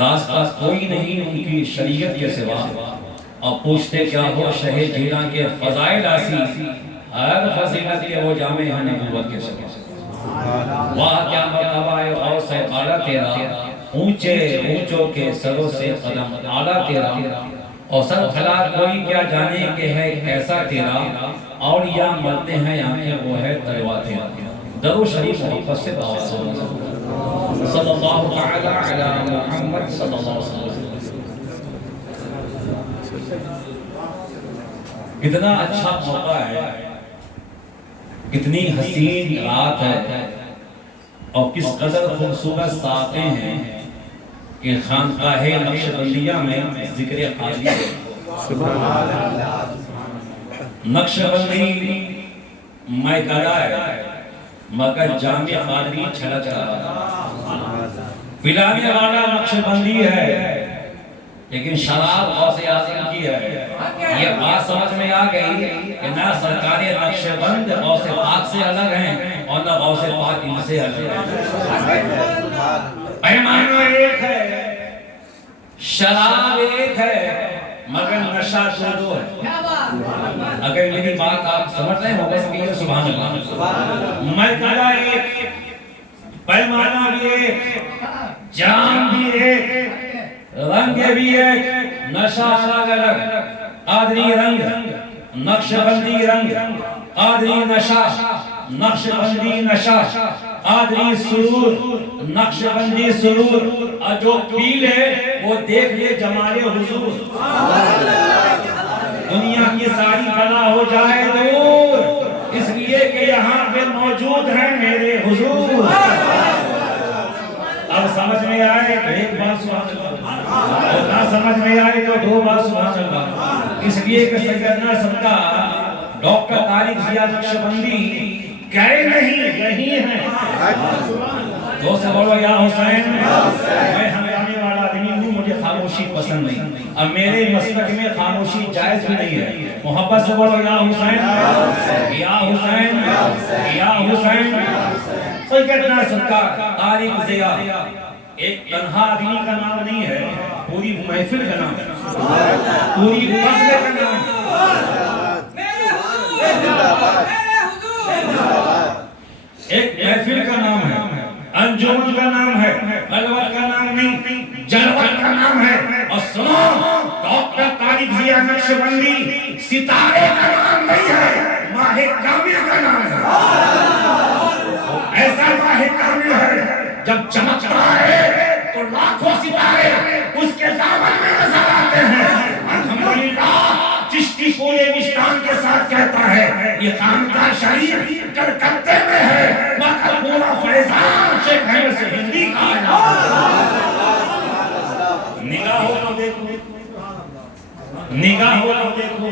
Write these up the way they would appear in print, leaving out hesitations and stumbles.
راستہ کوئی نہیں ان کی شریعت کے سوا، اور پوچھتے کیا ہو شہ جیلاں کے فضائل آسی، ہر فضیلت کے وہ جامع ہیں نبوت کے سوا۔ واہ کیا مرتبہ ہے غوث اعلیٰ تیرا، اونچے اونچوں کے سروں سے قدم اعلیٰ تیرا، اور سر بھلا کوئی کیا جانے کہ ہے کیسا تیرا، اولیاء مرتے ہیں آنکھیں وہ ہے تلوا تیرا۔ درو شریف محبت سے دعوت صلی اللہ تعالی علی محمد صلی اللہ علیہ وسلم۔ کتنا اچھا موقع ہے، کتنی حسین رات ہے، اور کس قدر خوبصورت ساعتیں ہیں کہ خانقاہ نقشبندیہ میں ذکر خالی ہے۔ نقشبندی میکلہ ہے مگر جامع قادری چھلک رہا، پلانے والا نقشبندی ہے لیکن شراب غوث اعظم کی ہے۔ یہ بات سمجھ میں آ گئی کہ نہ سرکار نقشبند غوث پاک سے الگ ہیں اور نہ غوث پاک ان سے الگ ہیں۔ پیمانہ ایک ہے، شراب ایک ہے، مگر نشہ دو ہے۔ اگر میری بات آپ سمجھ رہے ہو بس کہ سبحان اللہ، میکلہ ایک، پیمانہ بھی ایک، جام بھی ایک، رنگ بھی ایک، نشہ الگ الگ، قادری رنگ، نقشبندی رنگ، قادری نشہ، نقشبندی نشہ، قادری سرور، نقشبندی سرور، اور جو پی لے وہ دیکھ لے جمال حضور، دنیا کی ساری بلا ہو جائے دور، اس لیے کہ یہاں پہ موجود ہیں میرے حضور۔ اب سمجھ میں آئے تو ایک بات سبحان اللہ، اور نہ سمجھ میں آئے تو دو بات سبحان اللہ۔ اس لیے کہ سیدنا سرکار ڈاکٹر طارق ضیاء نقشبندی گئے نہیں، یہی ہیں۔ دو سے بولو یا حسین، میں ہنگامے والا آدمی ہوں، مجھے خاموشی پسند نہیں، اب میرے مسلک میں خاموشی جائز بھی نہیں ہے۔ محبت سے بولو یا حسین، یا حسین، یا حسین۔ سیدنا سرکار طارق ضیاء ایک تنہا آدمی کا نام نہیں ہے، پوری محفل کا نام ہے، پوری مسجد کا نام ہے، ایک محفل کا نام ہے، انجمن کا نام ہے، خلوت کا نام نہیں، جلوت کا نام ہے۔ اور سنو، ڈاکٹر طارق ضیاء نقشبندی ستارے کا نام نہیں ہے، ماہ کامل کا نام ہے۔ ایسا ماہ کامل ہے جب چمکتا ہے تو لاکھوں ستارے اس کے دامن میں نظر آتے ہیں۔ الحمدللہ چشتی پورے وجدان کے ساتھ کہتا ہے یہ خانقاہ شریف کلکتے میں ہے، مگر پورا فیضان شیخ احمد سے ہندی کا ہے۔ نگاہ ہو تو دیکھو، نگاہ ہو تو دیکھو،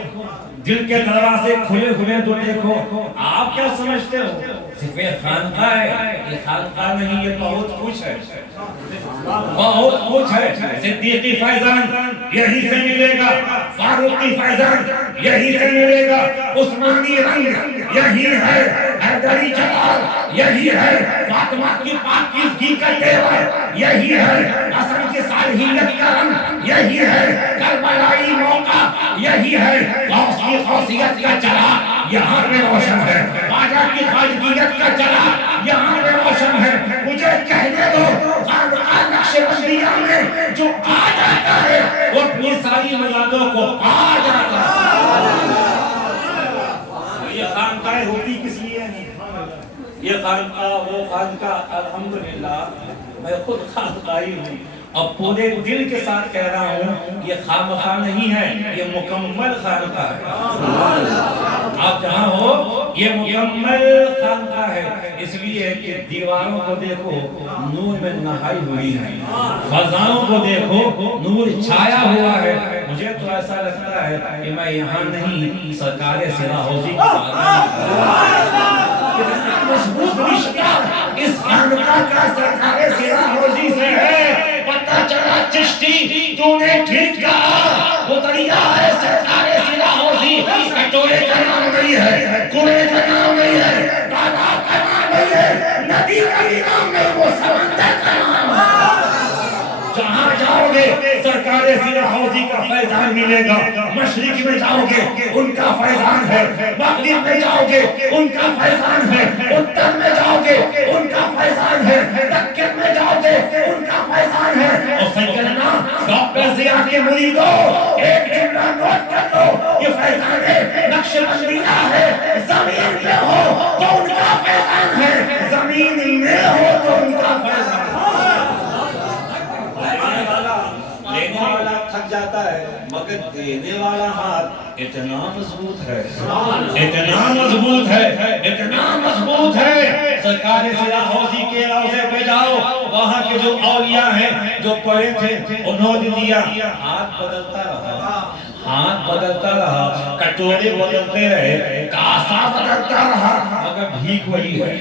دل کے دروازے کھلے ہوئے تو دیکھو۔ آپ کیا سمجھتے ہو صرف خانقاہ ہے؟ یہ خانقاہ نہیں، یہ بہت کچھ ہے، بہت کچھ ہے۔ صدیقی فیضان یہی سے ملے گا، فاروقی فیضان یہی سے ملے گا، عثمانی رنگ یہی ہے، حیدری جلال یہی ہے، فاطمہ کی پاکیزگی کا تیور یہی ہے، حسن کی صالحیت کا رنگ یہی ہے، کربلائی موقع یہی ہے، غوث کی غوثیت کا چراغ یہاں پہ روشن ہے، خواجہ کی خواجگیت کا چراغ یہاں پہ روشن ہے۔ مجھے کہنے دو خانقاہ نقشبندیہ میں جو آ جاتا ہے وہ اپنی ساری مرادوں کو پا جاتا ہے۔ یہ خانقاہ ہوتی کس لیے ہے؟ یہ خانقاہ وہ خانقاہ، الحمدللہ میں خود خانقاہی ہوں، اب پورے دل کے ساتھ کہہ رہا ہوں یہ خامخواہ نہیں ہے، یہ مکمل خانقاہ ہے۔ آپ جہاں ہو یہ مکمل خانقاہ ہے، اس لیے کہ دیواروں کو دیکھو نور میں نہائی ہوئی ہے، فضاؤں کو دیکھو نور چھایا ہوا ہے۔ مجھے تو ایسا لگتا ہے کہ میں یہاں نہیں سرکار سرا حوضی کتنا مضبوط رشتہ اس خانقاہ کا سرکار سرا حوضی سے ہے۔ پتہ چلا چشتی تو نے ٹھیک کہا، وہ دریا ہے سرکار سرا حوضی، کٹورے کا نام نہیں ہے، کنویں کا نام نہیں ہے، تالاب کا نام نہیں ہے، ندی کا بھی نام نہیں، وہ سمندر کا نام ہے۔ جہاں جاؤ گے سرکار سیرا حوضی کا فیضان ملے گا. مشرق میں جاؤ گے ان کا فیضان ہے, مغرب میں جاؤ گے ان کا فیضان ہے, اتر میں جاؤ گے ان کا فیضان ہے, دکن میں جاؤ گے ان کا فیضان ہے. اور سیدنا ڈاکٹر ضیاء کے مریدوں ایک جملہ نوٹ کر لو, یہ فیضان نقشبندیہ ہے. زمین پہ ہو تو ان کا فیضان ہے, زمین میں ہو تو ان کا فیضان ہے. لینے والا تھک جاتا ہے مگر دینے والا ہاتھ اتنا مضبوط ہے, اتنا مضبوط ہے, اتنا مضبوط ہے. سرکار سیرا حوضی کے روضے پہ جاؤ, وہاں کے جو اولیاء ہیں جو پڑھے تھے انہوں نے دیا, ہاتھ بدلتا رہا, ہاتھ بدلتا رہا, کٹورے بدلتے رہے, کاسا بدلتا رہا, مگر بھیک وہی ہے,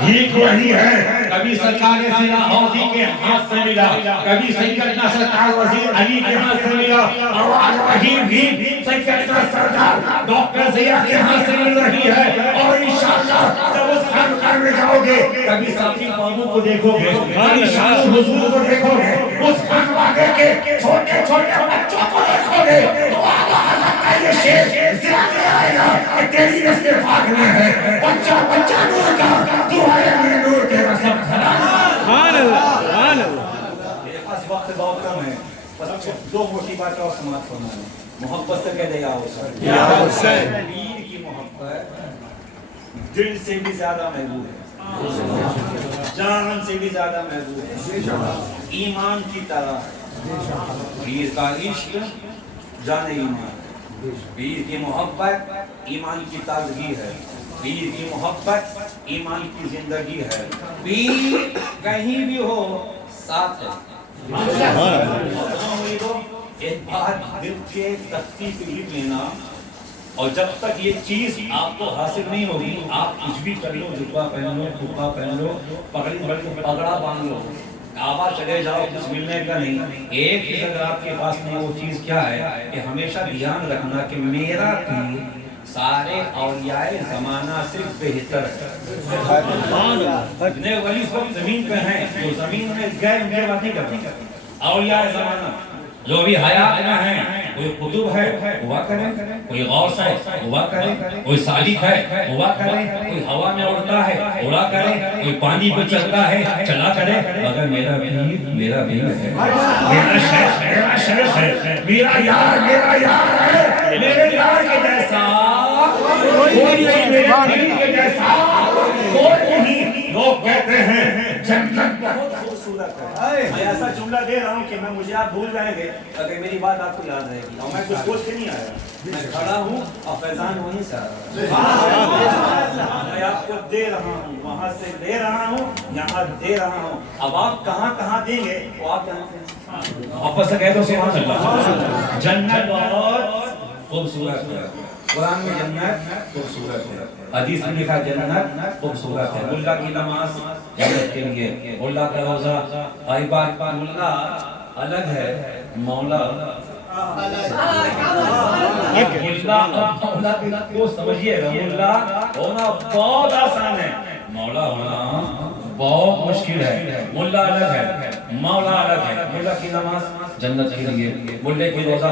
بھیک وہی ہے. کبھی سرکار سیرا حوضی کے ہاتھ سے ملا, کبھی سیدنا سرکار وزیر علی کے ہاتھ سے ملا, آواز وہی بھی سیدنا سرکار ڈاکٹر ضیاء کے ہاتھ سے مل رہی ہے. اور انشاءاللہ جب اس خانقاہ میں جاؤ گے کبھی ساتھی بابو کو دیکھو گے, انشاءاللہ حضور کو دیکھو گے, اس خانقاہ کے چھوٹے چھوٹے بچوں کو دیکھو گے تو آقا حضرت کا یہ شعر ذہن میں آئے گا کہ تیری نسل پاک میں ہے بچہ بچہ نور کا, تو ہے میرے نور تیرا سب کھڑا. سبحان اللہ, سبحان اللہ. میرے پاس وقت بہت کم ہے, بس دو موٹی باتیں اور سماعت فرمانا. محبت سے کہہ دے یا حسین, یا حسین. پیر کی محبت دل سے بھی زیادہ محبوب ہے, جان سے بھی زیادہ محبوب ہے, ایمان کی طرح ہے. پیر کا عشق جان ایمان, پیر کی محبت ایمان کی تازگی ہے, پیر کی محبت ایمان کی زندگی ہے. پیر کہیں بھی ہو ساتھ ہے. ایک بات دل کے تختی پہ لکھ لینا, اور جب تک یہ چیز آپ کو حاصل نہیں ہوگی آپ کچھ بھی کر لو, جبہ پہن لو, ٹوپا پہن لو, پگڑا باندھ لو, کعبہ چلے جاؤ, کچھ ملنے کا نہیں. ایک چیز اگر آپ کے پاس نہیں, وہ چیز کیا ہے کہ ہمیشہ دھیان رکھنا کہ میرا پیر سارے اولیاء زمانہ سے بہتر ہے. جتنے ولی اس وقت زمین پہ ہیں, جو زمین میں گئے ان کی بات نہیں کرتے, اولیاء زمانہ جو بھی حیات میں ہیں, کوئی قطب ہے ہوا کرے, کوئی غوث ہے ہوا کرے, کوئی سالک ہے ہوا کرے, کوئی ہوا میں اڑتا ہے اڑا کرے, کوئی پانی پہ چلتا ہے چلا کرے, مگر میرا پیر میرا پیر ہے, میرا شیخ میرا شیخ ہے, میرا یار ہے, میرے یار کے جیسا کوئی نہیں, میرے پیر کے جیسا کوئی نہیں. لوگ کہتے ہیں جنت بہت خوبصورت ہے. میں ایسا جملہ دے رہا ہوں کہ میں مجھے آپ بھول جائیں گے اگر میری بات آپ کو یاد رہے گی. اور میں کچھ سوچ کے نہیں آیا, میں کھڑا ہوں اور فیضان وہیں سے آ رہا ہے. میں آپ کو دے رہا ہوں, وہاں سے دے رہا ہوں, یہاں دے رہا ہوں. اب آپ کہاں کہاں دیں گے وہ آپ جانتے ہیں. واپس سے کہہ دو سبحان اللہ. جنت بہت خوبصورت ہے, قرآن میں جنت خوبصورت ہے, حدیث میں لکھا جنت خوبصورت ہے. ملا کی نماز جنت کے لیے, ملا کا روزہ, بھائی بات ملا الگ ہے, مولا مولا کو سمجھیے گا. ملا ہونا بہت آسان ہے, مولا ہونا بہت مشکل ہے. ملا الگ ہے, مولا الگ ہے. ملا کی نماز جنت کے لیے, ملے کی روزہ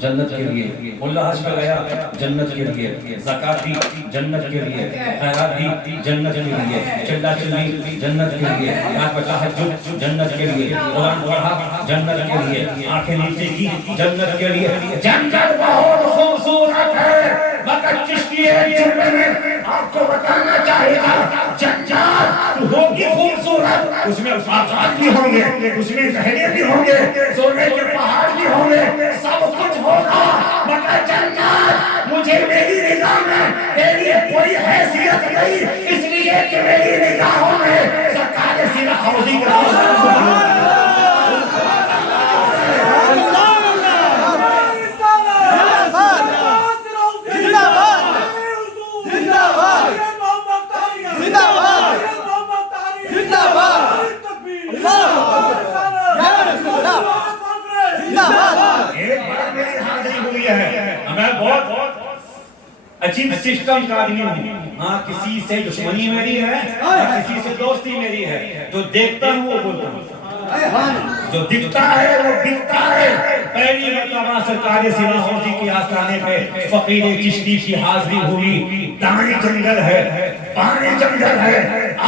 جنت کے لیے, ملا حج پہ گیا جنت کے لیے, زکات دی جنت کے لیے, خیرات دی جنت کے لیے, چلا چلی جنت کے لیے, رات میں تہجد جنت کے لیے, قرآن پڑھا جنت کے لیے, آنکھیں نیچے کی جنت کے لیے. جنت بہت خوبصورت ہے, مگر چشتی ایک جملے میں آپ کو بتانا چاہیے گا. جنت ہوگی خوبصورت, اس میں باغات بھی ہوں گے, اس میں گہنے بھی ہوں گے, سونے کے پہاڑ بھی ہوں گے, سب کچھ ہوگا, مگر جنت مجھے میری نگاہ میں تیری کوئی حیثیت نہیں, اس لیے کہ میری نگاہوں میں سرکار سیرا حوضی کا میں بہت عجیب سسٹم کا آدمی ہوں. ہاں کسی سے دشمنی میری ہے, کسی سے دوستی میری ہے, جو دیکھتا ہوں وہ بولتا ہوں, جو دکھتا ہے وہ بکتا ہے. پہلی مرتبہ سرکار سیرا حوضی کے آستانے پہ فقیر چشتی کی حاضری ہوئی. دائیں جنگل ہے, بائیں جنگل ہے,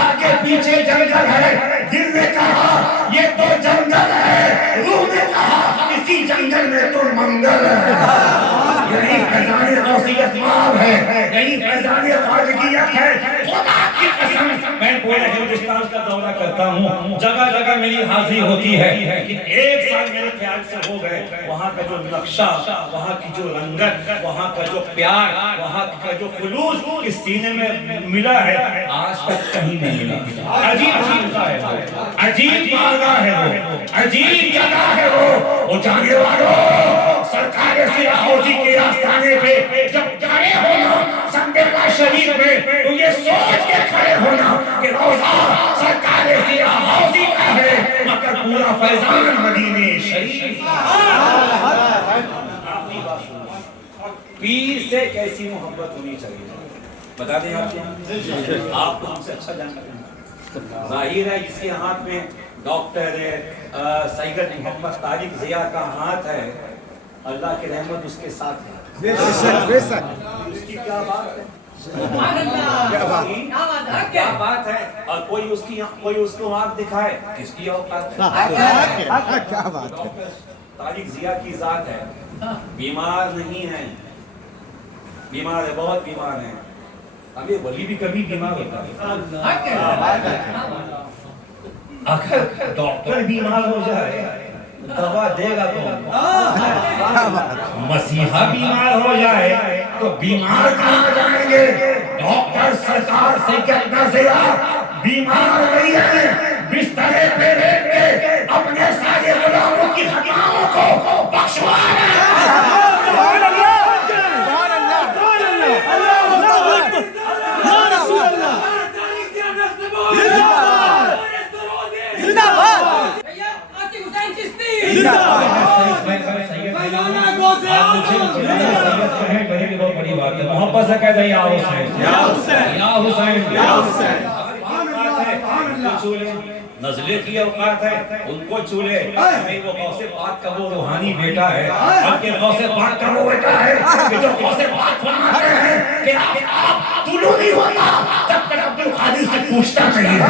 آگے پیچھے جنگل ہے. دل نے کہا یہ تو جنگل ہے, روح نے کہا اسی جنگل میں تو منگل ہے. یہی فیضان غوثیت ماب ہے, یہی فیضان خواجگیت ہے. خدا کی قسم میں پورے ہندوستان کا دورہ کرتا ہوں, جگہ جگہ میری حاضری ہوتی ہے, لیکن ایک سال میرے خیال سے ہو گئے. وہاں کا جو نقشہ, وہاں کی جو رنگت, وہاں کا جو پیار, وہاں کا جو خلوص اس سینے میں ملا ہے, آج تک کہیں نہیں ملا. عجیب چیز ہے, عجیب بارگاہ ہے وہ, عجیب جگہ ہے وہ. جانے والوں, سرکار سیرا حوضی کے آستانے پہ جب جائے ہونا سنڈیلا شریف میں, تو یہ سوچ کے کھڑے ہونا کہ روزہ سرکار سیرا حوضی کا ہے, مگر پورا فیضان مدینے شریف. پیر سے کیسی محبت ہونی چاہیے بتا دیں آپ کو ہم سے اچھا جانتے ہیں. ظاہر ہے جس کے ہاتھ میں ڈاکٹر سید محمد طارق ضیاء کا ہاتھ ہے, اللہ کی رحمت اس کے ساتھ ہے. اس کی کیا بات ہے, کیا بات ہے. اور کوئی اس کو آنکھ دکھائے, کس کی اوقات ہے. طارق ضیاء کی ذات ہے, بیمار نہیں ہے, بیمار ہے, بہت بیمار ہے. اب یہ ولی بھی کبھی بیمار ہوتا ہے. اگر ڈاکٹر بیمار ہو جائے دوا دے گا تو, مسیحا بیمار ہو جائے تو بیمار کہاں جائیں گے. ڈاکٹر سرکار سے کہنا ضیاء بیمار نہیں ہے, بسترے پہ لیٹ کے اپنے سارے غلاموں کی خطاؤں کو بخشوا رہے ہیں. محبت سے کہتے ہیں یا حسین, یا حسین, یا حسین. نزلے کی اوقات ہے, ان کو چولے. ہمیں وہ غوث پاک کا وہ روحانی بیٹا ہے, بلکہ غوث پاک کا وہ بیٹا ہے کہ جو غوث پاک فرماتے ہیں کہ آپ طلوع نہیں ہوتا جب تک عبد القادر سے پوچھتا نہیں ہے,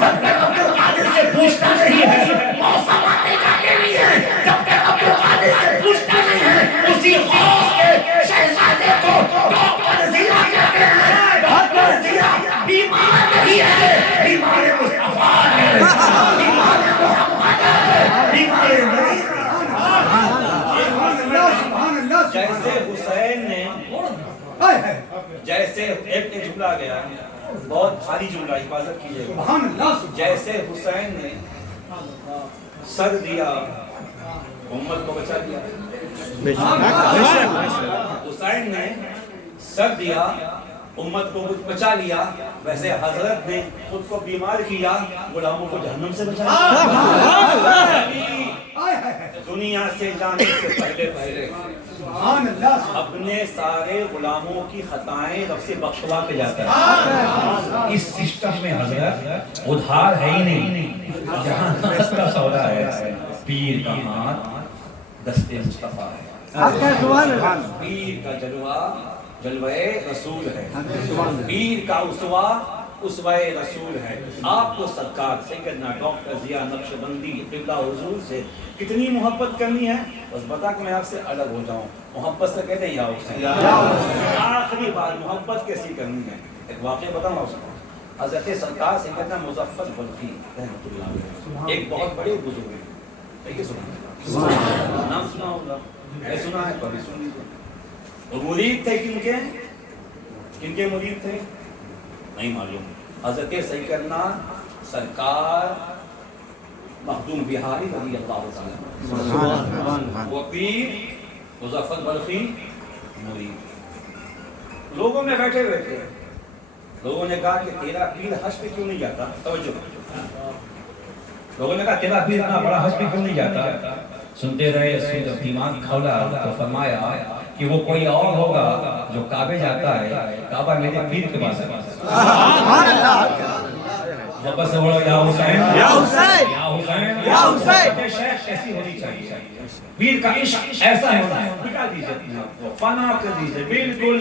جب تک عبد القادر سے پوچھتا نہیں ہے, موسم آتے جاتے نہیں ہے جب تک عبد القادر سے پوچھتا نہیں ہے. اسی غوث کے شہزادے کو ڈاکٹر ضیاء کہتے ہیں. ڈاکٹر ضیاء بیمار نہیں ہے, بیمار مصطفیٰ ہے, بیمار محمد ہے, بیمار نہیں. جیسے حسین نے, جیسے ایک جملہ گیا بہت بھاری جملہ, حفاظت کیجیے گا. جیسے حسین نے سر دیا امت کو بچا دیا. حسین نے سر دیا امت کو بچا لیا, ویسے حضرت نے خود کو بیمار کیا, غلاموں کو جہنم سے بچا لیا. دنیا سے جانے سے پہلے اپنے سارے غلاموں کی خطائیں رب سے بخشوا کے جاتا ہے. اس سسٹم میں حضرت ادھار ہے ہی نہیں, جہاں نفس کا سودا ہے. پیر کا ہاتھ دستے مصطفیٰ ہے, پیر کا جلوہ رسول ہے, پیر کا اسوہ رسول ہے. آپ کو سرکار سیدنا ڈاکٹر ضیاء نقشبندی قبلہ حضور سے کتنی محبت کرنی ہے, بس بتا کہ میں آپ سے الگ ہو جاؤں. محبت سے کہتے ہیں یا حسین. آخری بار محبت کیسی کرنی ہے, ایک واقعہ بتاؤں آپ کو. حضرت سرکار سیدنا مظفر بلخی رحمۃ اللہ علیہ ایک بہت بڑے بزرگ ہیں, نام سنا ہوگا, سنا ہے کبھی سن لیجیے. مرید تھے کن کے مرید تھے نہیں معلوم. حضرت سیدنا سرکار مخدوم بہاری رضی اللہ تعالیٰ, وہ پیر مظفر بلخی مرید. لوگوں میں بیٹھے ہوئے تھے, لوگوں نے کہا کہ تیرا پیر حج پہ کیوں نہیں جاتا. توجہ, لوگوں نے کہا تیرا پیر اتنا بڑا حج پہ کیوں نہیں جاتا. سنتے رہے, جب دماغ کھولا تو فرمایا کہ وہ کوئی اور ہوگا جو کعبے جاتا ہے, کعبہ میرے پیر کے پاس ہے. محبت سے بولو یا حسین, یا حسین, یا حسین یا حسین شیخ ایسی ہونی چاہیے پیر کا عشق ایسا ہونا ہے مٹا دیجیے اپنے آپ کو فنا کر دیجیے بالکل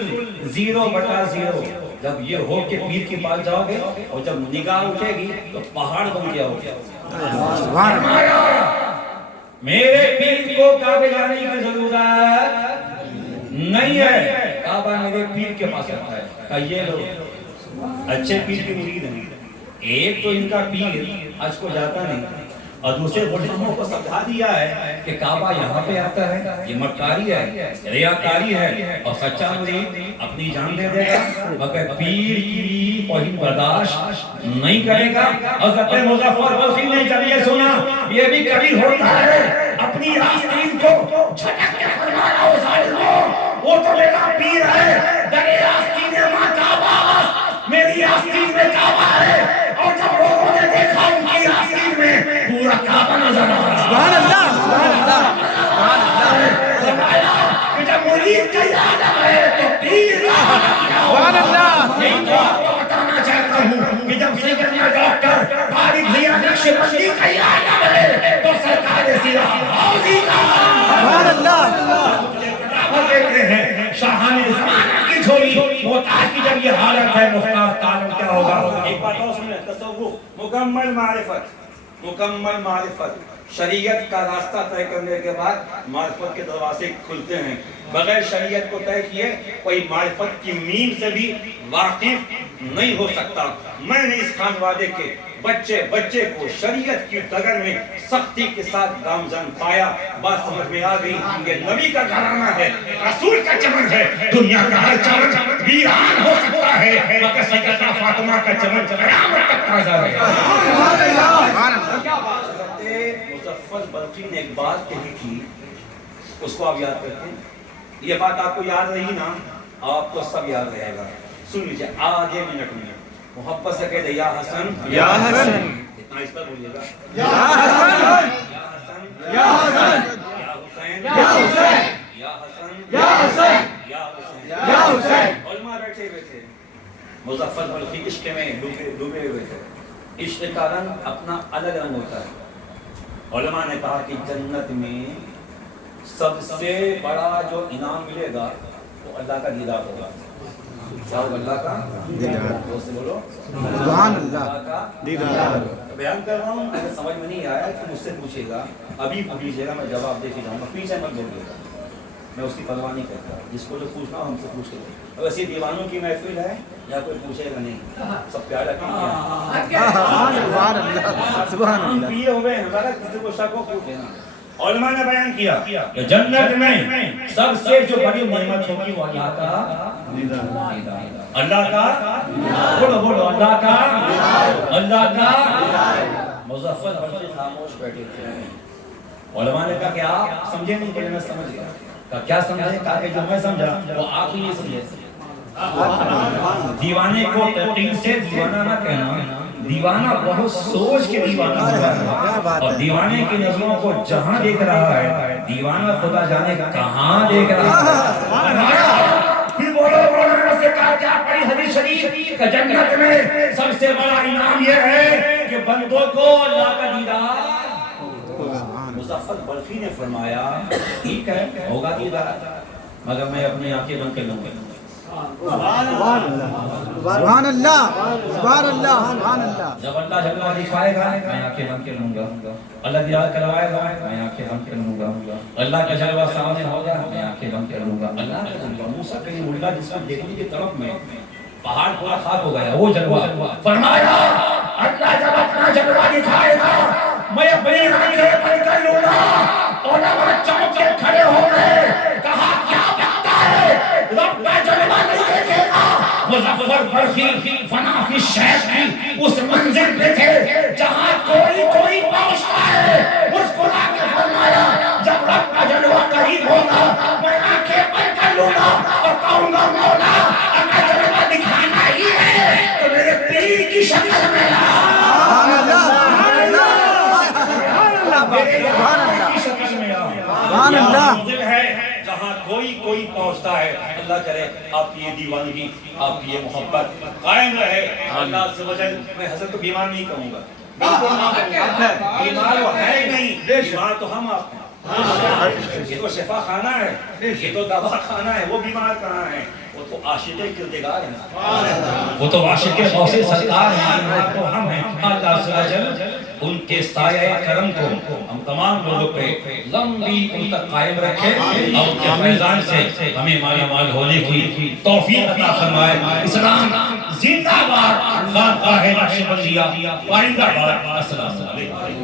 0/0 جب یہ ہو کہ پیر کے پاس جاؤ گے اور جب نگاہ اٹھے گی تو پہاڑ بن گیا ہوگا میرے پیر کو کعبے جانے کی ضرورت نہیں ہے کعبہ میرے پیر کے پاس رکھا ہے کہ یہ لوگ اچھے پیر کے مرید ہیں ایک تو ان کا پیر حج کو جاتا نہیں اور دوسرے غلاموں کو سمجھا دیا ہے کہ کعبہ یہاں پہ آتا ہے یہ مکاری ہے ریاکاری ہے اور سچا مرید اپنی جان دے دے گا مگر پیر کی توہین برداشت نہیں کرے گا حضرت مظفر بلخی نے جب یہ سنا یہ بھی کبھی ہوتا ہے اپنی آستین کو جھٹک کے فرمایا او ظالموں وہ تو میرا پیر ہے درے آستین ماں کعبہ میری آستین میں کعبہ ہے اور جب لوگوں نے دیکھا ان کی آستین میں پورا کعبہ نظر آ رہا سبحان اللہ سبحان اللہ سبحان اللہ کہ جب مرید کا عالم ہے تو پیر کا سبحان اللہ یہی تو آپ کو بتانا چاہتا ہوں کہ جب سیکنڈ ڈاکٹر طارق ضیاء نقشبندی کا عالم ہے تو سرکار سیدھا حوضی کا سبحان اللہ دیکھتے ہیں شاہان زمانہ کی جھولی وہ تاج کی جب یہ حالت ہے مختار تعلق کیا ہوگا ایک بات اور سنیں تصوف مکمل معرفت شریعت کا راستہ طے کرنے کے بعد معرفت کے دروازے کھلتے ہیں بغیر شریعت کو طے کیے کوئی معرفت کی میم سے بھی واقف نہیں ہو سکتا میں نے اس خانوادے کے بچے کو شریعت کی ڈگر میں سختی کے ساتھ گامزن پایا بات سمجھ میں آ گئی یہ نبی کا گھرانہ ہے رسول کا چمن ہے دنیا کا ہر چمن ویران ہو سکتا ہے مگر سیدہ فاطمہ کا چمن قیامت تک تازہ رہے مظفر بلخی نے ایک بات کہی تھی اس کو آپ یاد کرتے ہیں یہ بات آپ کو یاد رہی نا آپ کو سب یاد رہے گا سن لیجیے آدھے منٹ میں محبت سے کہہ دے یا حسن یا حسن اتنا اس پر بولیے گا یا حسن یا حسن یا حسن یا حسین یا حسین یا حسن یا حسن یا حسین یا حسین علماء بیٹھے ہوئے تھے مظفر بلخی عشق میں ڈوبے ہوئے تھے عشق کا رنگ اپنا الگ رنگ ہوتا ہے علماء نے کہا کہ جنت میں سب سے بڑا جو انعام ملے گا وہ اللہ کا دیدار ہوگا اللہ کا دیدار سے بولو سبحان اللہ کا دیدار بیان کر رہا ہوں اگر سمجھ میں نہیں آیا تو مجھ سے پوچھے گا ابھی پوچھیے گا میں جواب دے کے جاؤں گا پیچھے مت بولیے گا میں اس کی پرواہ نہیں کرتا جس کو جو پوچھنا ہو ہم سے پوچھ لیں اب ایسی دیوانوں کی محفل ہے یا کوئی پوچھے گا نہیں سب پیار رکھیں سبحان اللہ سبحان اللہ پیے ہوئے ہیں ہمارا کسی کو شک ہو پوچھے نا علماء نے بیان کیا کہ جنت میں سب سے جو بڑی نعمت ہوگی وہ اللہ کا دیدار اللہ کا بولو اللہ کا مظفر بلخی خاموش بیٹھے تھے علماء نے کہا کہ آپ سمجھے نہیں کہ میں سمجھ گیا کہا کیا سمجھے کہا کہ جو میں سمجھا وہ آپ ہی نہیں سمجھے دیوانے کو تقدیر سے دیوانہ نہ کہنا دیوانہ بہت سوچ کے دیوانہ ہوتا ہے اور دیوانے کی نظروں کو جہاں دیکھ رہا ہے دیوانہ خدا جانے کہاں دیکھ رہا ہے پھر بولو سے کہا کیا پڑھی حدیث شریف کہ جنت میں سب سے بڑا انعام یہ ہے کہ بندوں کو اللہ کا دیدار مظفر بلخی نے فرمایا ٹھیک ہے ہوگا دیدار مگر میں اپنی آنکھیں بند کر لوں گا سبحان اللہ سبحان اللہ سبحان اللہ جب اللہ جلوہ دکھائے گا میں آنکھیں بند کر لوں گا اللہ دیدار کروائے گا میں آنکھیں بند کر لوں گا اللہ کا جلوہ سامنے ہوگا میں آنکھیں بند کر لوں گا اللہ کا جلوہ موسیٰ کلیم اللہ جس کو دیکھنے کی طرف میں پہاڑ پورا خاک ہو گیا وہ جلوہ فرمایا اللہ جب اپنا جلوہ دکھائے گا میں اپنی آنکھیں بند کر لوں گا علماء چونک کے کھڑے ہو گئے کہا کیا بکتا ہے رب کا جلوہ نہیں دیکھے گا مظفر بلخی فنا فی شیخ کی اس منزل پہ تھے جہاں کوئی پہنچتا ہے اس کو لا کے فرمایا جب رب کا جلوہ قریب ہوگا میں آنکھیں بند کر لوں گا اور کہوں گا مولا اگر جلوہ دکھانا ہی ہے تو میرے پیر کی شکل میں سبحان اللہ سبحان اللہ منزل ہے جہاں کوئی پہنچتا ہے اللہ کرے آپ کی یہ دیوانگی آپ کی یہ محبت قائم رہے اللہ عز و جل میں حضرت کو بیمار نہیں کہوں گا بیمار وہ ہے ہی نہیں، بیمار تو ہم آپ ہیں۔ یہ تو شفا خانہ ہے، یہ تو دوا خانہ ہے، وہ بیمار کہاں ہے؟ وہ تو عاشق کردگار ہیں، وہ تو عاشق غوث سرکار ہیں، بیمار تو ہم ہیں۔ اللہ عز و جل ان کے سایہ کرم کو ہم تمام لوگوں پہ لمبی ان تک قائم رکھے اور ان کے فیضان سے ہمیں مالا مال ہونے کی توفیق عطا فرمائے۔ اسلام زندہ باد، خانقاہ نقشبندیہ پائندہ باد۔ السلام علیکم۔